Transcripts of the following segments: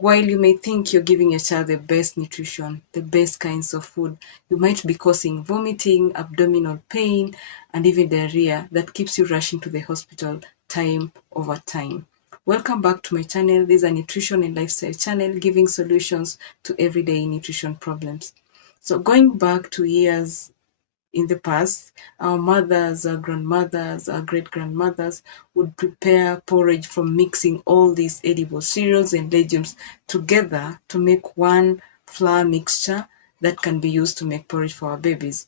While you may think you're giving your child the best nutrition, the best kinds of food, you might be causing vomiting, abdominal pain, and even diarrhea that keeps you rushing to the hospital time over time. Welcome back to my channel. This is a nutrition and lifestyle channel giving solutions to everyday nutrition problems. So going back to years in the past, our mothers, our grandmothers, our great-grandmothers would prepare porridge from mixing all these edible cereals and legumes together to make one flour mixture that can be used to make porridge for our babies.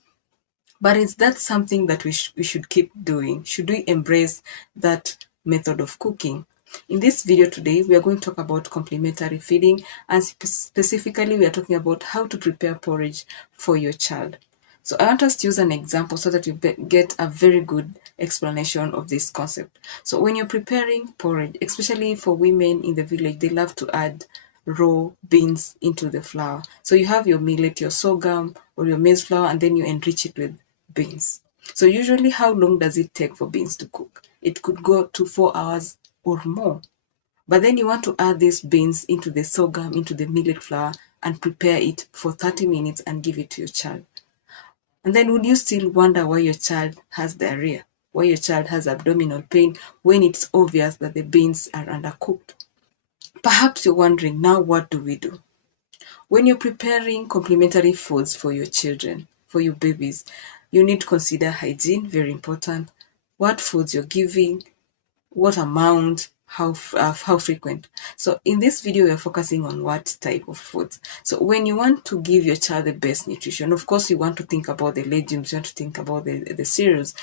But is that something that we should keep doing? Should we embrace that method of cooking? In this video today, we are going to talk about complementary feeding, and specifically we are talking about how to prepare porridge for your child. So I want us to use an example so that you get a very good explanation of this concept. So when you're preparing porridge, especially for women in the village, they love to add raw beans into the flour. So you have your millet, your sorghum, or your maize flour, and then you enrich it with beans. So usually, how long does it take for beans to cook? It could go to 4 hours or more. But then you want to add these beans into the sorghum, into the millet flour, and prepare it for 30 minutes and give it to your child. And then would you still wonder why your child has diarrhea, why your child has abdominal pain when it's obvious that the beans are undercooked? Perhaps you're wondering, now what do we do? When you're preparing complementary foods for your children, for your babies, you need to consider hygiene, very important. What foods you're giving, what amount, how frequent. So in this video, we are focusing on what type of foods. So when you want to give your child the best nutrition, of course, you want to think about the legumes, you want to think about the cereals.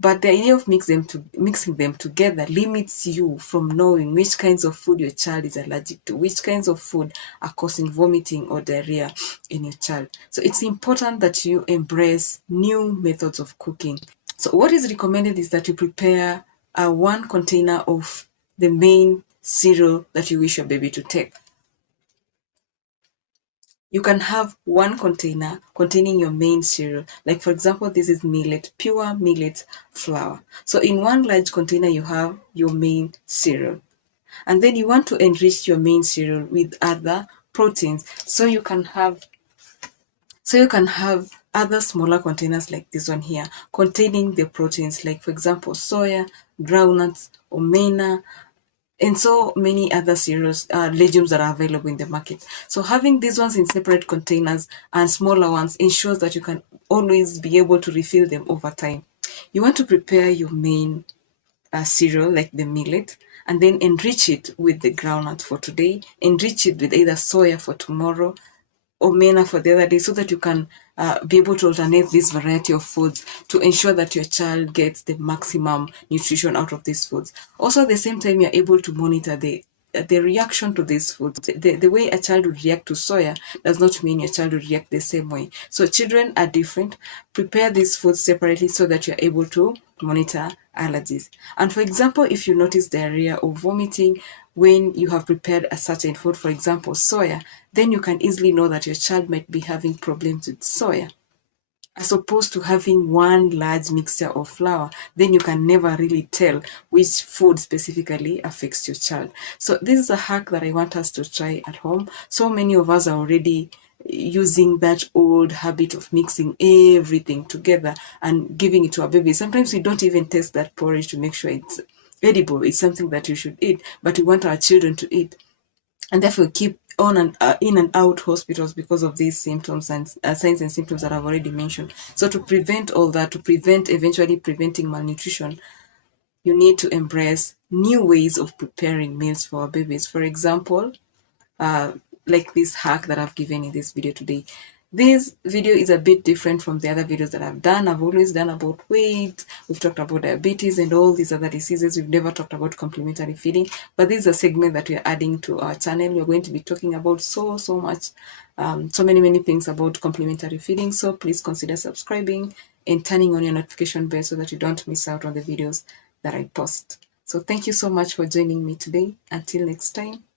But the idea of mixing them together limits you from knowing which kinds of food your child is allergic to, which kinds of food are causing vomiting or diarrhea in your child. So it's important that you embrace new methods of cooking. So what is recommended is that you prepare one container of the main cereal that you wish your baby to take. You can have one container containing your main cereal. Like for example, this is millet, pure millet flour. So in one large container, you have your main cereal. And then you want to enrich your main cereal with other proteins. So you can have other smaller containers like this one here containing the proteins, like for example, soya, groundnuts, omena, and so many other cereals, legumes that are available in the market. So having these ones in separate containers and smaller ones ensures that you can always be able to refill them over time. You want to prepare your main cereal like the millet and then enrich it with the groundnut for today, enrich it with either soya for tomorrow, omena for the other day, so that you can be able to alternate this variety of foods to ensure that your child gets the maximum nutrition out of these foods. Also, at the same time, you're able to monitor the reaction to these foods. The way a child would react to soya does not mean your child will react the same way. So children are different. Prepare these foods separately so that you're able to monitor allergies. And for example, if you notice diarrhea or vomiting when you have prepared a certain food, for example, soya, then you can easily know that your child might be having problems with soya. As opposed to having one large mixture of flour, then you can never really tell which food specifically affects your child. So this is a hack that I want us to try at home. So many of us are already using that old habit of mixing everything together and giving it to our baby. Sometimes we don't even taste that porridge to make sure it's edible. It's something that you should eat, but we want our children to eat. And therefore keep on and in and out hospitals because of these symptoms and signs and symptoms that I've already mentioned. So to prevent all that, to prevent eventually preventing malnutrition, you need to embrace new ways of preparing meals for our babies. For example, like this hack that I've given in this video today. This video is a bit different from the other videos that I've done. I've always done about weight. We've talked about diabetes and all these other diseases. We've never talked about complementary feeding. But this is a segment that we are adding to our channel. We're going to be talking about so much, so many things about complementary feeding. So please consider subscribing and turning on your notification bell so that you don't miss out on the videos that I post. So thank you so much for joining me today. Until next time.